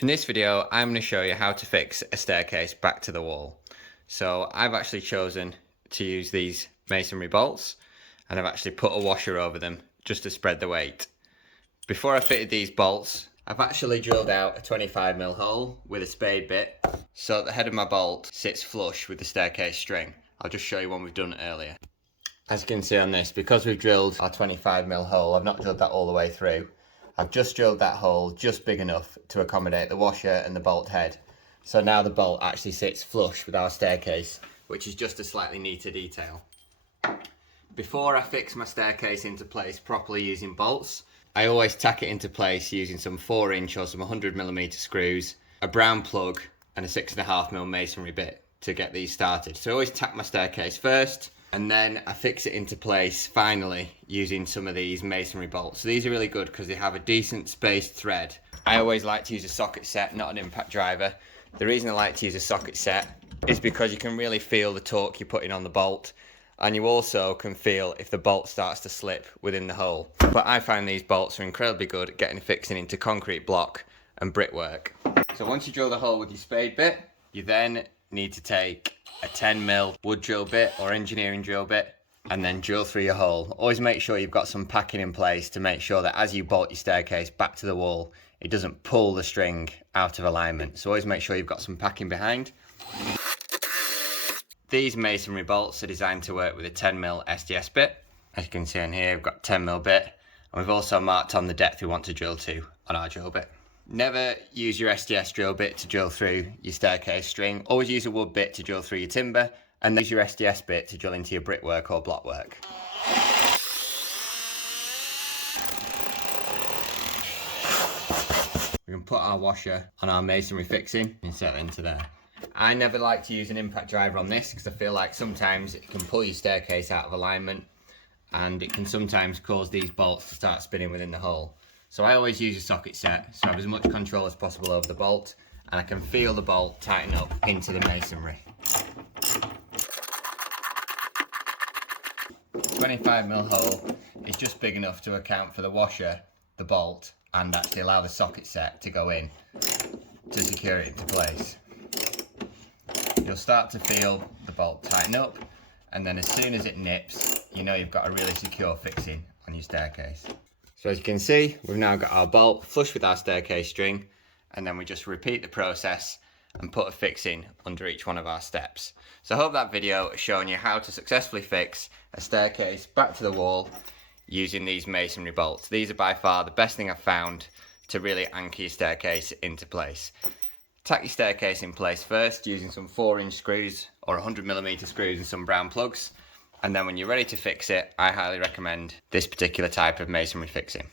In this video, I'm going to show you how to fix a staircase back to the wall. So I've actually chosen to use these masonry bolts, and I've actually put a washer over them just to spread the weight. Before I fitted these bolts, I've actually drilled out a 25mm hole with a spade bit so that the head of my bolt sits flush with the staircase string. I'll just show you one we've done earlier. As you can see on this, because we've drilled our 25mm hole, I've not drilled that all the way through. I've just drilled that hole just big enough to accommodate the washer and the bolt head. So now the bolt actually sits flush with our staircase, which is just a slightly neater detail. Before I fix my staircase into place properly using bolts, I always tack it into place using some 4-inch or some 100mm screws, a brown plug and a 6.5mm masonry bit to get these started. So I always tack my staircase first, and then I fix it into place finally using some of these masonry bolts. So these are really good because they have a decent spaced thread. I always like to use a socket set, not an impact driver. The reason I like to use a socket set is because you can really feel the torque you're putting on the bolt, and you also can feel if the bolt starts to slip within the hole. But I find these bolts are incredibly good at getting fixing into concrete block and brickwork. So once you drill the hole with your spade bit, you then need to take a 10mm wood drill bit or engineering drill bit and then drill through your hole. Always make sure you've got some packing in place to make sure that as you bolt your staircase back to the wall, it doesn't pull the string out of alignment. So always make sure you've got some packing behind. These masonry bolts are designed to work with a 10mm SDS bit. As you can see on here, we've got 10mm bit, and we've also marked on the depth we want to drill to on our drill bit. Never use your SDS drill bit to drill through your staircase string. Always use a wood bit to drill through your timber, and use your SDS bit to drill into your brickwork or blockwork. We can put our washer on our masonry fixing and set it into there. I never like to use an impact driver on this because I feel like sometimes it can pull your staircase out of alignment, and it can sometimes cause these bolts to start spinning within the hole. So I always use a socket set, so I have as much control as possible over the bolt, and I can feel the bolt tighten up into the masonry. 25mm hole is just big enough to account for the washer, the bolt, and actually allow the socket set to go in to secure it into place. You'll start to feel the bolt tighten up, and then as soon as it nips, you know you've got a really secure fixing on your staircase. So as you can see, we've now got our bolt flush with our staircase string, and then we just repeat the process and put a fixing under each one of our steps. So I hope that video has shown you how to successfully fix a staircase back to the wall using these masonry bolts. These are by far the best thing I've found to really anchor your staircase into place. Tack your staircase in place first using some 4-inch screws or 100mm screws and some brown plugs. And then when you're ready to fix it, I highly recommend this particular type of masonry fixing.